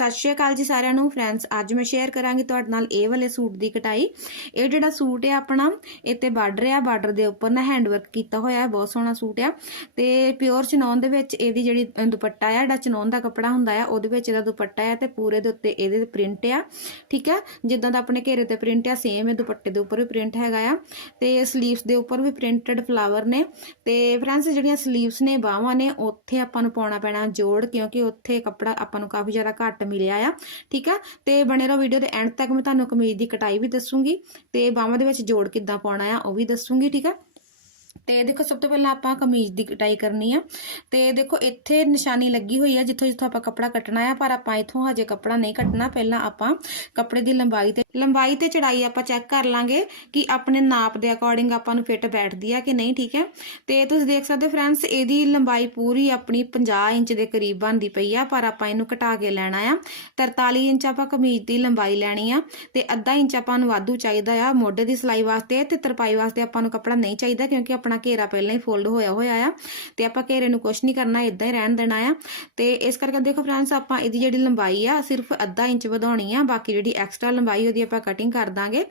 ਸਤਿ ਸ਼੍ਰੀ ਅਕਾਲ ਜੀ ਸਾਰਿਆਂ ਨੂੰ। ਫਰੈਂਡਸ, ਅੱਜ ਮੈਂ ਸ਼ੇਅਰ ਕਰਾਂਗੀ ਤੁਹਾਡੇ ਨਾਲ ਇਹ ਵਾਲੇ ਸੂਟ ਦੀ ਕਟਾਈ। ਇਹ ਜਿਹੜਾ ਸੂਟ ਹੈ ਆਪਣਾ ਇੱਥੇ ਬਾਰਡਰ ਆ ਬਾਰਡਰ ਦੇ ਉੱਪਰ ਨਾ ਹੈਂਡਵਰਕ ਕੀਤਾ ਹੋਇਆ ਹੈ, ਬਹੁਤ ਸੋਹਣਾ ਸੂਟ ਆ। ਤੇ ਪਿਓਰ ਚਨੌਨ ਦੇ ਵਿੱਚ ਇਹਦੀ ਜਿਹੜੀ ਦੁਪੱਟਾ ਆ, ਜਿਹੜਾ ਚਨੌਨ ਦਾ ਕੱਪੜਾ ਹੁੰਦਾ ਆ, ਉਹਦੇ ਵਿੱਚ ਇਹਦਾ ਦੁਪੱਟਾ ਆ ਤੇ ਪੂਰੇ ਦੇ ਉੱਤੇ ਇਹਦੇ ਪ੍ਰਿੰਟ ਆ, ਠੀਕ ਆ? ਜਿੱਦਾਂ ਦਾ ਆਪਣੇ ਘੇਰੇ ਤੇ ਪ੍ਰਿੰਟ ਆ ਸੇਮ ਹੈ ਦੁਪੱਟੇ ਦੇ ਉੱਪਰ ਵੀ ਪ੍ਰਿੰਟ ਹੈਗਾ ਆ। ਤੇ ਸਲੀਵਸ ਦੇ ਉੱਪਰ ਵੀ ਪ੍ਰਿੰਟਡ ਫਲਾਵਰ ਨੇ। ਤੇ ਫਰੈਂਡਸ, ਜਿਹੜੀਆਂ ਸਲੀਵਸ ਨੇ ਬਾਹਾਂ ਨੇ, ਉੱਥੇ ਆਪਾਂ ਨੂੰ ਪਾਉਣਾ ਪੈਣਾ ਜੋੜ, ਕਿਉਂਕਿ ਉੱਥੇ ਕੱਪੜਾ ਆਪਾਂ ਨੂੰ ਕਾਫੀ ਜ਼ਿਆਦਾ ਘੱਟ ਮਿਲਿਆ ਆ, ਠੀਕ ਆ? ਤੇ ਬਣੇ ਰਹੋ ਵੀਡੀਓ ਦੇ ਐਂਡ ਤੱਕ, ਮੈਂ ਤੁਹਾਨੂੰ ਕਮੀਜ਼ ਦੀ ਕਟਾਈ ਵੀ ਦੱਸੂਗੀ। ਤੇ ਬਾਹਾਂ ਦੇ ਵਿੱਚ ਜੋੜ ਕਿੱਦਾਂ ਪਾਉਣਾ ਆ, ਉਹ ਵੀ ਦੱਸੂਗੀ, ਠੀਕ ਆ? ਤੇ ਦੇਖੋ, ਸਭ ਤੋਂ ਪਹਿਲਾਂ ਆਪਾਂ ਕਮੀਜ਼ ਦੀ ਕਟਾਈ ਕਰਨੀ ਆ। ਤੇ ਦੇਖੋ, ਇੱਥੇ ਨਿਸ਼ਾਨੀ ਲੱਗੀ ਹੋਈ ਆ ਜਿੱਥੋਂ ਜਿੱਥੋਂ ਆਪਾਂ ਕੱਪੜਾ ਕੱਟਣਾ ਆ, ਪਰ ਆਪਾਂ ਇਥੋਂ ਹਜੇ ਕੱਪੜਾ ਨਹੀਂ ਕੱਟਣਾ। ਪਹਿਲਾਂ ਆਪਾਂ ਕੱਪੜੇ ਦੀ ਲੰਬਾਈ ਤੇ ਲੰਬਾਈ ਤੇ ਚੜਾਈ ਆਪਾਂ ਚੈੱਕ ਕਰ ਲਾਂਗੇ ਕਿ ਆਪਣੇ ਨਾਪ ਦੇ ਅਕੋਰਡਿੰਗ ਆਪਾਂ ਨੂੰ ਫਿੱਟ ਬੈਠਦੀ ਆ ਕਿ ਨਹੀਂ, ਠੀਕ ਹੈ? ਤੇ ਤੁਸੀਂ ਦੇਖ ਸਕਦੇ ਫਰੈਂਡਸ ਇਹਦੀ ਲੰਬਾਈ ਪੂਰੀ ਆਪਣੀ 50 ਇੰਚ ਦੇ ਕਰੀਬ ਬਣਦੀ ਪਈ ਆ, ਪਰ ਆਪਾਂ ਇਹਨੂੰ ਘਟਾ ਕੇ ਲੈਣਾ ਆ। 43 ਇੰਚ ਆਪਾਂ ਕਮੀਜ਼ ਦੀ ਲੰਬਾਈ ਲੈਣੀ ਆ ਤੇ ਅੱਧਾ ਇੰਚ ਆਪਾਂ ਨੂੰ ਵਾਧੂ ਚਾਹੀਦਾ ਆ ਮੋਢੇ ਦੀ ਸਿਲਾਈ ਵਾਸਤੇ ਤੇ ਤਰਪਾਈ ਵਾਸਤੇ ਆਪਾਂ ਨੂੰ ਕੱਪੜਾ ਨਹੀਂ ਚਾਹੀਦਾ ਕਿਉਂਕਿ ਆਪਣਾ ਘੇਰਾ ਪਹਿਲਾਂ ਹੀ ਫੋਲਡ ਹੋਇਆ ਹੋਇਆ ਆ ਤੇ ਆਪਾਂ ਘੇਰੇ ਨੂੰ ਕੁਝ ਨਹੀਂ ਕਰਨਾ ਇਦਾਂ ਹੀ ਰਹਿਣ ਦੇਣਾ ਆ। ਤੇ ਇਸ ਕਰਕੇ ਦੇਖੋ ਫਰੈਂਡਸ ਆਪਾਂ ਇਹਦੀ ਜਿਹੜੀ ਲੰਬਾਈ ਆ ਸਿਰਫ ਅੱਧਾ ਇੰਚ ਵਧਾਉਣੀ ਆ, ਬਾਕੀ ਜਿਹੜੀ ਐਕਸਟਰਾ ਲੰਬਾਈ ਉਹਦੀ ਆਪਾਂ ਕਟਿੰਗ ਕਰ ਦਾਂਗੇ।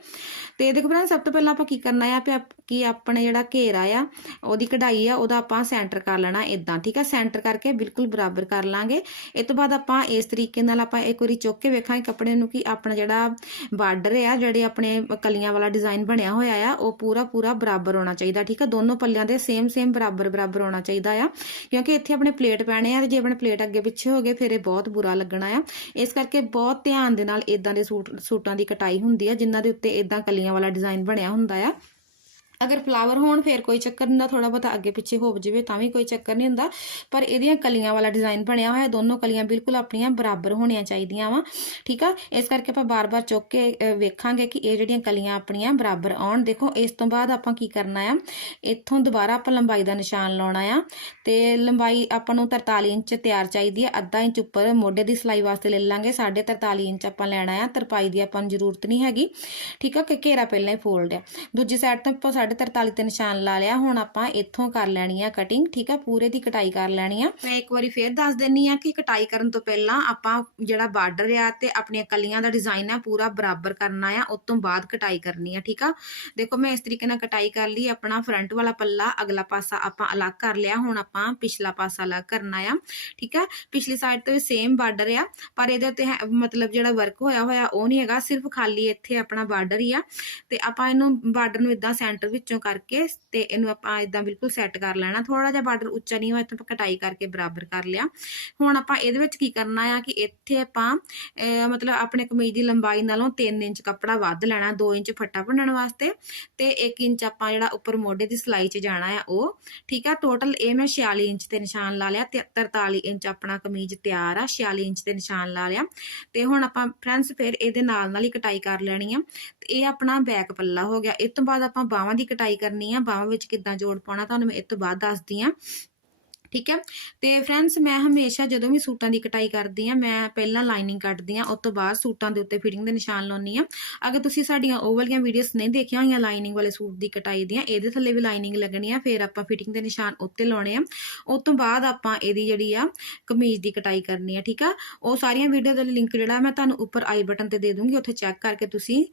ਤੇ ਦੇਖੋ ਫਰੈਂਡਸ ਸਭ ਤੋਂ ਪਹਿਲਾਂ ਆਪਾਂ ਕੀ ਕਰਨਾ ਆ ਕਿ ਆਪਣੇ ਜਿਹੜਾ ਘੇਰਾ ਆ ਉਹਦੀ ਕਢਾਈ ਆ, ਉਹਦਾ ਆਪਾਂ ਸੈਂਟਰ ਕਰ ਲੈਣਾ ਇਦਾਂ ਠੀਕ ਆ? ਸੈਂਟਰ ਕਰਕੇ ਬਿਲਕੁਲ ਬਰਾਬਰ ਕਰ ਲਾਂਗੇ। ਇਸ ਤੋਂ ਬਾਅਦ ਆਪਾਂ ਇਸ ਤਰੀਕੇ ਨਾਲ ਆਪਾਂ ਇੱਕ ਵਾਰੀ ਚੁੱਕ ਕੇ ਵੇਖਾਂਗੇ ਕੱਪੜੇ ਨੂੰ ਕਿ ਆਪਣਾ ਜਿਹੜਾ ਬਾਰਡਰ ਆ, ਜਿਹੜੇ ਆਪਣੇ ਕਲੀਆਂ ਵਾਲਾ ਡਿਜ਼ਾਈਨ ਬਣਿਆ ਹੋਇਆ ਆ, ਉਹ ਪੂਰਾ ਪੂਰਾ ਬਰਾਬਰ ਹੋਣਾ ਚਾਹੀਦਾ, ਠੀਕ ਆ? ਦੋਨੋਂ ਪੱਲਿਆਂ ਦੇ ਸੇਮ ਸੇਮ ਬਰਾਬਰ ਬਰਾਬਰ ਹੋਣਾ ਚਾਹੀਦਾ ਆ। ਕਿਉਂਕਿ ਇੱਥੇ ਆਪਣੇ ਪਲੇਟ ਪੈਣੇ ਆ, ਤੇ ਜੇ ਆਪਣੇ ਪਲੇਟ ਅੱਗੇ ਪਿੱਛੇ ਹੋ ਗਏ, ਫਿਰ ਇਹ ਬਹੁਤ ਬੁਰਾ ਲੱਗਣਾ ਆ। ਇਸ ਕਰਕੇ ਬਹੁਤ ਧਿਆਨ ਦੇ ਨਾਲ ਇਦਾਂ ਦੇ ਸੂਟ ਸੂਟਾਂ ਦੀ ਕਟਾਈ ਹੁੰਦੀ ਆ ਜਿਨ੍ਹਾਂ ਦੇ ਉੱਤੇ ਇਦਾਂ ਕਲੀਆਂ ਵਾਲਾ ਡਿਜ਼ਾਈਨ ਬਣਿਆ ਹੁੰਦਾ ਆ। ਅਗਰ ਫਲਾਵਰ ਹੋਣ, ਫਿਰ ਕੋਈ ਚੱਕਰ ਹੁੰਦਾ ਥੋੜਾ ਬਹੁਤਾ ਅੱਗੇ ਪਿੱਛੇ ਹੋ ਜਾਵੇ, ਤਾਂ ਵੀ ਕੋਈ ਚੱਕਰ ਨਹੀਂ ਹੁੰਦਾ। ਪਰ ਇਹਦੀਆਂ ਕਲੀਆਂ ਵਾਲਾ ਡਿਜ਼ਾਈਨ ਬਣਿਆ ਹੋਇਆ, ਦੋਨੋਂ ਕਲੀਆਂ ਬਿਲਕੁਲ ਆਪਣੀਆਂ ਬਰਾਬਰ ਹੋਣੀਆਂ ਚਾਹੀਦੀਆਂ ਵਾ, ਠੀਕ ਆ? ਇਸ ਕਰਕੇ ਆਪਾਂ ਬਾਰ-ਬਾਰ ਚੁੱਕ ਕੇ ਵੇਖਾਂਗੇ ਕਿ ਇਹ ਜਿਹੜੀਆਂ ਕਲੀਆਂ ਆਪਣੀਆਂ ਬਰਾਬਰ ਆਉਣ। ਦੇਖੋ, ਇਸ ਤੋਂ ਬਾਅਦ ਆਪਾਂ ਕੀ ਕਰਨਾ ਆ? ਇੱਥੋਂ ਦੁਬਾਰਾ ਆਪਾਂ ਲੰਬਾਈ ਦਾ ਨਿਸ਼ਾਨ ਲਾਉਣਾ ਆ। ਤੇ ਲੰਬਾਈ ਆਪਾਂ ਨੂੰ 43 ਇੰਚ ਤਿਆਰ ਚਾਹੀਦੀ ਹੈ ਅੱਧਾ ਇੰਚ ਉੱਪਰ ਮੋਢੇ ਦੀ ਸਿਲਾਈ ਵਾਸਤੇ ਲੈ ਲਾਂਗੇ। 43.5 ਇੰਚ ਆਪਾਂ ਲੈਣਾ ਆ, ਤਰਪਾਈ ਦੀ ਆਪਾਂ ਨੂੰ ਜ਼ਰੂਰਤ ਨਹੀਂ ਹੈਗੀ, ਠੀਕ ਆ? ਕਿ ਘੇਰਾ ਪਹਿਲਾਂ ਹੀ ਫੋਲਡ ਆ। ਦੂਜੀ ਸਾਈਡ ਤੋਂ ਆਪਾਂ 43.5 ਤੇ ਨਿਸ਼ਾਨ ਲਾ ਲਿਆ। ਹੁਣ ਆਪਾਂ ਇੱਥੋਂ ਕਰ ਲੈਣੀ ਆ ਕਟਿੰਗ ਠੀਕ ਆ? ਪੂਰੇ ਦੀ ਕਟਾਈ ਕਰ ਲੈਣੀ ਆ। ਮੈਂ ਇੱਕ ਵਾਰੀ ਫੇਰ ਦੱਸ ਦਿੰਨੀ ਆ ਕਿ ਕਟਾਈ ਕਰਨ ਤੋਂ ਪਹਿਲਾਂ ਆਪਾਂ ਜਿਹੜਾ ਬਾਰਡਰ ਆ ਤੇ ਆਪਣੀਆਂ ਕਲੀਆਂ ਦਾ ਡਿਜ਼ਾਈਨ ਆ ਪੂਰਾ ਬਰਾਬਰ ਕਰਨਾ ਆ, ਉਸ ਤੋਂ ਬਾਅਦ ਕਟਾਈ ਕਰਨੀ ਆ, ਠੀਕ ਆ? ਦੇਖੋ, ਮੈਂ ਇਸ ਤਰੀਕੇ ਨਾਲ ਕਟਾਈ ਕਰ ਲਈ, ਆਪਣਾ ਫਰੰਟ ਵਾਲਾ ਪੱਲਾ, ਅਗਲਾ ਪਾਸਾ ਆਪਾਂ ਅਲੱਗ ਕਰ ਲਿਆ, ਹੁਣ ਆਪਾਂ ਪਿਛਲਾ ਪਾਸਾ ਅਲੱਗ ਕਰਨਾ ਆ, ਠੀਕ ਆ? ਪਿਛਲੀ ਸਾਈਡ ਤੇ ਵੀ ਸੇਮ ਬਾਰਡਰ ਆ, ਪਰ ਇਹਦੇ ਉੱਤੇ ਹੈ- ਮਤਲਬ ਜਿਹੜਾ ਵਰਕ ਹੋਇਆ ਹੋਇਆ ਉਹ ਨਹੀਂ ਹੈਗਾ, ਸਿਰਫ ਖਾਲੀ ਇੱਥੇ ਆਪਣਾ ਬਾਰਡਰ ਹੀ ਆ। ਤੇ ਆਪਾਂ ਇਹਨੂੰ ਬਾਰਡਰ ਨੂੰ ਇਦਾਂ ਸੈਂਟਰ ਵਿੱਚੋਂ ਕਰਕੇ ਤੇ ਇਹਨੂੰ ਆਪਾਂ ਇਦਾਂ ਬਿਲਕੁਲ ਸੈੱਟ ਕਰ ਲੈਣਾ। ਥੋੜਾ ਜਿਹਾ ਬਾਰਡਰ ਉੱਚਾ ਨਹੀਂ ਹੋਇਆ, ਇੱਥੇ ਆਪਾਂ ਕਟਾਈ ਕਰਕੇ ਬਰਾਬਰ ਕਰ ਲਿਆ। ਹੁਣ ਆਪਾਂ ਇਹਦੇ ਵਿੱਚ ਕੀ ਕਰਨਾ ਆ ਕਿ ਇੱਥੇ ਆਪਾਂ ਮਤਲਬ ਆਪਣੇ ਕਮੀਜ਼ ਦੀ ਲੰਬਾਈ ਨਾਲੋਂ 3 ਇੰਚ ਕੱਪੜਾ ਵੱਧ ਲੈਣਾ 2 ਇੰਚ ਫੱਟਾ ਭੰਨਣ ਵਾਸਤੇ ਤੇ 1 ਇੰਚ ਆਪਾਂ ਜਿਹੜਾ ਉੱਪਰ ਮੋਢੇ ਦੀ ਸਿਲਾਈ 'ਚ ਜਾਣਾ ਆ ਉਹ। ਠੀਕ ਆ ਟੋਟਲ ਇਹ ਮੈਂ 46 ਇੰਚ ਤੇ ਨਿਸ਼ਾਨ ਲਾ ਲਿਆ ਤੇ 43 ਇੰਚ ਆਪਣਾ ਕਮੀਜ਼ ਤਿਆਰ ਆ 46 ਇੰਚ ਤੇ ਨਿਸ਼ਾਨ ਲਾ ਲਿਆ। ਤੇ ਹੁਣ ਆਪਾਂ ਫਰੈਂਡਸ ਫਿਰ ਇਹਦੇ ਨਾਲ ਨਾਲ ਹੀ ਕਟਾਈ ਕਰ ਲੈਣੀ ਆ। ਤੇ ਇਹ ਆਪਣਾ ਬੈਕ ਪੱਲਾ ਹੋ ਗਿਆ। ਇਸ ਤੋਂ ਬਾਅਦ ਆਪਾਂ ਬਾਹਾਂ ਦੀ ਕਟਾਈ ਕਰਨੀ ਆ, ਬਾਹਾਂ ਵਿੱਚ ਕਿੱਦਾਂ ਜੋੜ ਪਾਉਣਾ, ਤੁਹਾਨੂੰ ਮੈਂ ਇਸ ਤੋਂ ਬਾਅਦ ਦੱਸਦੀ ਆ। ਠੀਕ ਹੈ? ਤੇ ਫਰੈਂਡਸ ਮੈਂ ਹਮੇਸ਼ਾ ਜਦੋਂ ਵੀ ਸੂਟਾਂ ਦੀ ਕਟਾਈ ਕਰਦੀ ਆ ਮੈਂ ਪਹਿਲਾਂ ਲਾਈਨਿੰਗ ਕੱਟਦੀ ਆ ਉਸ ਤੋਂ ਬਾਅਦ ਸੂਟਾਂ ਦੇ ਉੱਤੇ ਫਿਟਿੰਗ ਦੇ ਨਿਸ਼ਾਨ ਲਾਉਣੀ ਆ ਅਗਰ ਤੁਸੀਂ ਸਾਡੀਆਂ ਉਹ ਵਾਲੀਆਂ ਵੀਡੀਓਜ਼ ਨਹੀਂ ਦੇਖੀਆਂ ਹੋਈਆਂ ਲਾਈਨਿੰਗ ਵਾਲੇ ਸੂਟ ਦੀ ਕਟਾਈ ਦੀਆਂ, ਇਹਦੇ ਥੱਲੇ ਵੀ ਲਾਈਨਿੰਗ ਲੱਗਣੀ ਆ, ਫਿਰ ਆਪਾਂ ਫਿਟਿੰਗ ਦੇ ਨਿਸ਼ਾਨ ਉੱਤੇ ਲਾਉਣੇ ਆ। ਉਸ ਤੋਂ ਬਾਅਦ ਆਪਾਂ ਇਹਦੀ ਜਿਹੜੀ ਆ ਕਮੀਜ਼ ਦੀ ਕਟਾਈ ਕਰਨੀ ਆ, ਠੀਕ ਆ? ਉਹ ਸਾਰੀਆਂ ਵੀਡੀਓ ਦਾ ਲਿੰਕ ਜਿਹੜਾ ਮੈਂ ਤੁਹਾਨੂੰ ਉੱਪਰ ਆਈ ਬਟਨ ਤੇ ਦੇ ਦੂੰਗੀ, ਉੱਥੇ ਚੈੱਕ ਕਰਕੇ ਤੁਸੀਂ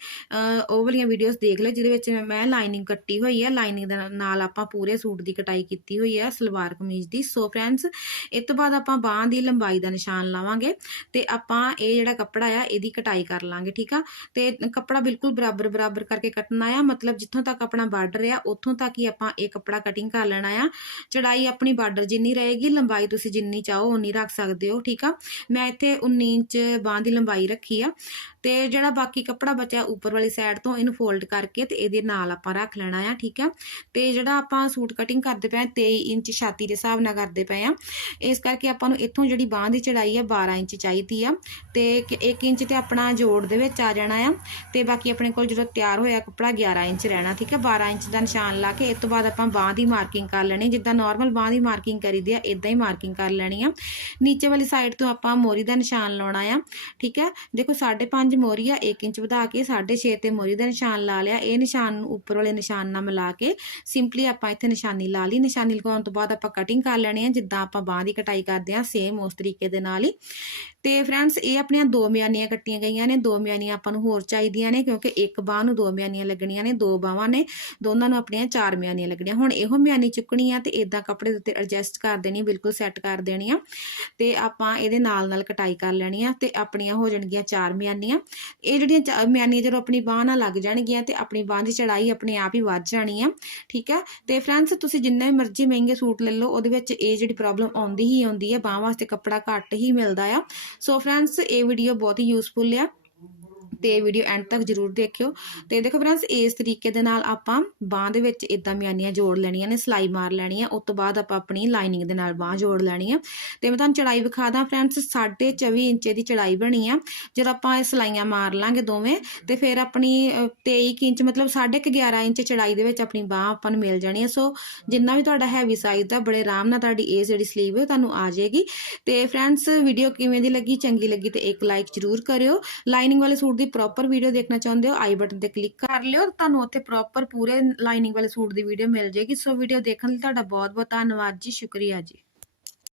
ਉਹ ਵਾਲੀਆਂ ਵੀਡੀਓਜ਼ ਦੇਖ ਲਓ, ਜਿਹਦੇ ਵਿੱਚ ਮੈਂ ਲਾਈਨਿੰਗ ਕੱਟੀ ਹੋਈ ਹੈ ਲਾਈਨਿੰਗ ਦੇ ਨਾਲ ਆਪਾਂ ਪੂਰੇ ਸੂਟ ਦੀ ਕਟਾਈ ਕੀਤੀ ਹੋਈ ਆ, ਸਲਵਾਰ ਕਮੀਜ਼ ਦੀ। ਸੋ ਫਰੈਂਡਸ ਇਸ ਤੋਂ ਬਾਅਦ ਆਪਾਂ ਬਾਹਾਂ ਦੀ ਲੰਬਾਈ ਦਾ ਨਿਸ਼ਾਨ ਲਾਵਾਂਗੇ ਤੇ ਆਪਾਂ ਇਹ ਜਿਹੜਾ ਕੱਪੜਾ ਆ, ਇਹਦੀ ਕਟਾਈ ਕਰ ਲਾਂਗੇ, ਠੀਕ ਆ? ਤੇ ਕੱਪੜਾ ਬਿਲਕੁਲ ਬਰਾਬਰ ਬਰਾਬਰ ਕਰਕੇ ਕੱਟਣਾ ਆ, ਮਤਲਬ ਜਿੱਥੋਂ ਤੱਕ ਆਪਣਾ ਬਾਰਡਰ ਆ, ਉੱਥੋਂ ਤੱਕ ਹੀ ਆਪਾਂ ਇਹ ਕੱਪੜਾ ਕਟਿੰਗ ਕਰ ਲੈਣਾ ਆ। ਚੜਾਈ ਆਪਣੀ ਬਾਰਡਰ ਜਿੰਨੀ ਰਹੇਗੀ, ਲੰਬਾਈ ਤੁਸੀਂ ਜਿੰਨੀ ਚਾਹੋ ਉਨੀ ਰੱਖ ਸਕਦੇ ਹੋ, ਠੀਕ ਆ? ਮੈਂ ਇੱਥੇ 19 ਇੰਚ ਬਾਹਾਂ ਦੀ ਲੰਬਾਈ ਰੱਖੀ ਆ, ਤੇ ਜਿਹੜਾ ਬਾਕੀ ਕੱਪੜਾ ਬਚਿਆ ਉੱਪਰ ਵਾਲੀ ਸਾਈਡ ਤੋਂ ਇਹਨੂੰ ਫੋਲਡ ਕਰਕੇ ਤੇ ਇਹਦੇ ਨਾਲ ਆਪਾਂ ਰੱਖ ਲੈਣਾ ਆ, ਠੀਕ ਆ? ਤੇ ਜਿਹੜਾ ਆਪਾਂ ਸੂਟ ਕਟਿੰਗ ਕਰਦੇ ਪਏ ਆ 23 ਇੰਚ ਛਾਤੀ ਦੇ ਹਿਸਾਬ ਨਾਲ ਕਰਦੇ ਪਏ ਆ। ਇਸ ਕਰਕੇ ਆਪਾਂ ਨੂੰ ਇੱਥੋਂ ਜਿਹੜੀ ਬਾਹ ਦੀ ਚੜਾਈ ਆ 12 ਇੰਚ ਚਾਹੀਦੀ ਆ। ਤੇ 1 ਇੰਚ ਤੇ ਆਪਣਾ ਜੋੜ ਦੇ ਵਿੱਚ ਆ ਜਾਣਾ ਆ। ਤੇ ਬਾਕੀ ਆਪਣੇ ਕੋਲ ਜਦੋਂ ਤਿਆਰ ਹੋਇਆ ਕੱਪੜਾ 11 ਇੰਚ ਰਹਿਣਾ, ਠੀਕ ਆ? 12 ਇੰਚ ਦਾ ਨਿਸ਼ਾਨ ਲਾ ਕੇ ਇਸ ਤੋਂ ਬਾਅਦ ਆਪਾਂ ਬਾਹ ਦੀ ਮਾਰਕਿੰਗ ਕਰ ਲੈਣੀ। ਜਿੱਦਾਂ ਨਾਰਮਲ ਬਾਹ ਦੀ ਮਾਰਕਿੰਗ ਕਰੀਦੀ ਆ ਇਦਾਂ ਹੀ ਮਾਰਕਿੰਗ ਕਰ ਲੈਣੀ ਆ। ਨੀਚੇ ਵਾਲੀ ਸਾਈਡ ਤੋਂ ਆਪਾਂ ਮੋਰੀ ਦਾ ਨਿਸ਼ਾਨ ਲਾਉਣਾ ਆ, ਠੀਕ ਹੈ ਦੇਖੋ 5.5 ਮੋਰੀ ਆ 1 ਇੰਚ ਵਧਾ ਕੇ 6.5 ਤੇ ਮੋਰੀ ਦਾ ਨਿਸ਼ਾਨ ਲਾ ਲਿਆ। ਇਹ ਨਿਸ਼ਾਨ ਨੂੰ ਉੱਪਰ ਵਾਲੇ ਨਿਸ਼ਾਨ ਨਾਲ ਮਿਲਾ ਕੇ ਸਿੰਪਲੀ ਆਪਾਂ ਇੱਥੇ ਨਿਸ਼ਾਨੀ ਲਾ ਲਈ। ਨਿਸ਼ਾਨੀ ਲਗਾਉਣ ਤੋਂ ਬਾਅਦ ਆਪਾਂ ਕਟਿੰਗ ਕਰ ਲੈਣੇ ਆ, ਜਿੱਦਾਂ ਆਪਾਂ ਬਾਹ ਦੀ ਕਟਾਈ ਕਰਦੇ ਆ ਸੇਮ ਉਸ ਤਰੀਕੇ ਦੇ ਨਾਲ ਹੀ। ਤੇ ਫਰੈਂਡਸ ਇਹ ਆਪਣੀਆਂ ਦੋ ਮਿਆਨੀਆਂ ਕੱਟੀਆਂ ਗਈਆਂ ਨੇ। ਦੋ ਮਿਆਨੀਆਂ ਆਪਾਂ ਨੂੰ ਹੋਰ ਚਾਹੀਦੀਆਂ ਨੇ, ਕਿਉਂਕਿ ਇੱਕ ਬਾਹ ਨੂੰ ਦੋ ਮਿਆਨੀਆਂ ਲੱਗਣੀਆਂ ਨੇ, ਦੋ ਬਾਹਾਂ ਨੇ। ਦੋਨਾਂ ਨੂੰ ਆਪਣੀਆਂ ਚਾਰ ਮਿਆਨੀਆਂ ਲੱਗਣੀਆਂ। ਹੁਣ ਇਹੋ ਮਿਆਨੀ ਚੁੱਕਣੀ ਆ ਤੇ ਇਦਾਂ ਕੱਪੜੇ ਦੇ ਉੱਤੇ ਐਡਜਸਟ ਕਰ ਦੇਣੀ, ਬਿਲਕੁਲ ਸੈੱਟ ਕਰ ਦੇਣੀ ਆ। ਤੇ ਆਪਾਂ ਇਹਦੇ ਨਾਲ ਨਾਲ ਕਟਾਈ ਕਰ ਲੈਣੀ ਆ ਤੇ ਆਪਣੀਆਂ ਹੋ ਜਾਣਗੀਆਂ ਚਾਰ ਮਿਆਨੀਆਂ। ਇਹ ਜਿਹੜੀਆਂ ਚਾ- ਮਿਆਨੀਆਂ ਜਦੋਂ ਆਪਣੀ ਬਾਹ ਨਾਲ ਲੱਗ ਜਾਣਗੀਆਂ ਤੇ ਆਪਣੀ ਬਾਹ ਦੀ ਚੜਾਈ ਆਪਣੇ ਆਪ ਹੀ ਵੱਧ ਜਾਣੀ ਆ। ਠੀਕ ਆ? ਤੇ ਫਰੈਂਡਸ ਤੁਸੀਂ ਜਿੰਨੇ ਮਰਜ਼ੀ ਮਹਿੰਗੇ ਸੂਟ ਲੈ ਲਓ, ਉਹਦੇ ਵਿੱਚ ਇਹ ਜਿਹੜੀ ਪ੍ਰੋਬਲਮ ਆਉਂਦੀ ਹੀ ਆਉਂਦੀ ਹੈ, ਬਾਹ ਵਾਸਤੇ ਕੱਪੜਾ ਘੱਟ ਹੀ ਮਿਲਦਾ ਆ। ਸੋ ਫਰੈਂਡਸ ਇਹ ਵੀਡੀਓ ਬਹੁਤ ਹੀ ਯੂਸਫੁਲ ਆ। ਤੇ ਵੀਡੀਓ ਐਂਡ ਤੱਕ ਜਰੂਰ ਦੇਖਿਓ। ਤੇ ਦੇਖੋ ਫਰੈਂਡਸ ਇਸ ਤਰੀਕੇ ਦੇ ਨਾਲ ਆਪਾਂ ਬਾਹ ਦੇ ਵਿੱਚ ਇਦਾਂ ਮਿਆਨੀਆਂ ਜੋੜ ਲੈਣੀਆਂ ਨੇ ਸਲਾਈ ਮਾਰ ਲੈਣੀ ਆ ਉਸ ਤੋਂ ਬਾਅਦ ਆਪਾਂ ਆਪਣੀ ਲਾਈਨਿੰਗ ਦੇ ਨਾਲ ਬਾਹ ਜੋੜ ਲੈਣੀ ਆ। ਤੇ ਮੈਂ ਤੁਹਾਨੂੰ ਚੜਾਈ ਵਿਖਾ ਦਾਂ ਫਰੈਂਡਸ 24 ਇੰਚ ਦੀ ਚੜਾਈ ਬਣੀ ਆ। ਜਦੋਂ ਆਪਾਂ ਇਹ ਸਲਾਈਆਂ ਮਾਰ ਲਾਂਗੇ ਦੋਵੇਂ ਤੇ ਫਿਰ ਆਪਣੀ ਅ, 23 ਕੁ ਇੰਚ ਮਤਲਬ 11.5 ਇੰਚ ਚੜਾਈ ਦੇ ਵਿੱਚ ਆਪਣੀ ਬਾਹ ਆਪਾਂ ਨੂੰ ਮਿਲ ਜਾਣੀ ਹੈ ਸੋ ਜਿੰਨਾ ਵੀ ਤੁਹਾਡਾ ਹੈਵੀ ਸਾਈਜ਼ ਦਾ ਬੜੇ ਆਰਾਮ ਨਾਲ ਤੁਹਾਡੀ ਇਹ ਜਿਹੜੀ ਸਲੀਵ ਹੈ ਤੁਹਾਨੂੰ ਆ ਜਾਏਗੀ। ਤੇ ਫਰੈਂਡਸ ਵੀਡੀਓ ਕਿਵੇਂ ਦੀ ਲੱਗੀ ਚੰਗੀ ਲੱਗੀ ਤੇ ਇੱਕ ਲਾਈਕ ਜ਼ਰੂਰ ਕਰਿਓ। ਲਾਈਨਿੰਗ ਵਾਲੇ ਸੂਟ ਦੀ ਪ੍ਰੋਪਰ ਵੀਡੀਓ ਦੇਖਣਾ ਚਾਹੁੰਦੇ ਹੋ ਆਈ ਬਟਨ ਤੇ ਕਲਿੱਕ ਕਰ ਲਿਓ, ਤੁਹਾਨੂੰ ਉੱਥੇ ਪ੍ਰੋਪਰ ਪੂਰੇ ਲਾਈਨਿੰਗ ਵਾਲੇ ਸੂਟ ਦੀ ਵੀਡੀਓ ਮਿਲ ਜਾਏਗੀ। ਸੋ ਵੀਡੀਓ ਦੇਖਣ ਲਈ ਤੁਹਾਡਾ ਬਹੁਤ ਬਹੁਤ ਧੰਨਵਾਦ ਜੀ, ਸ਼ੁਕਰੀਆ ਜੀ।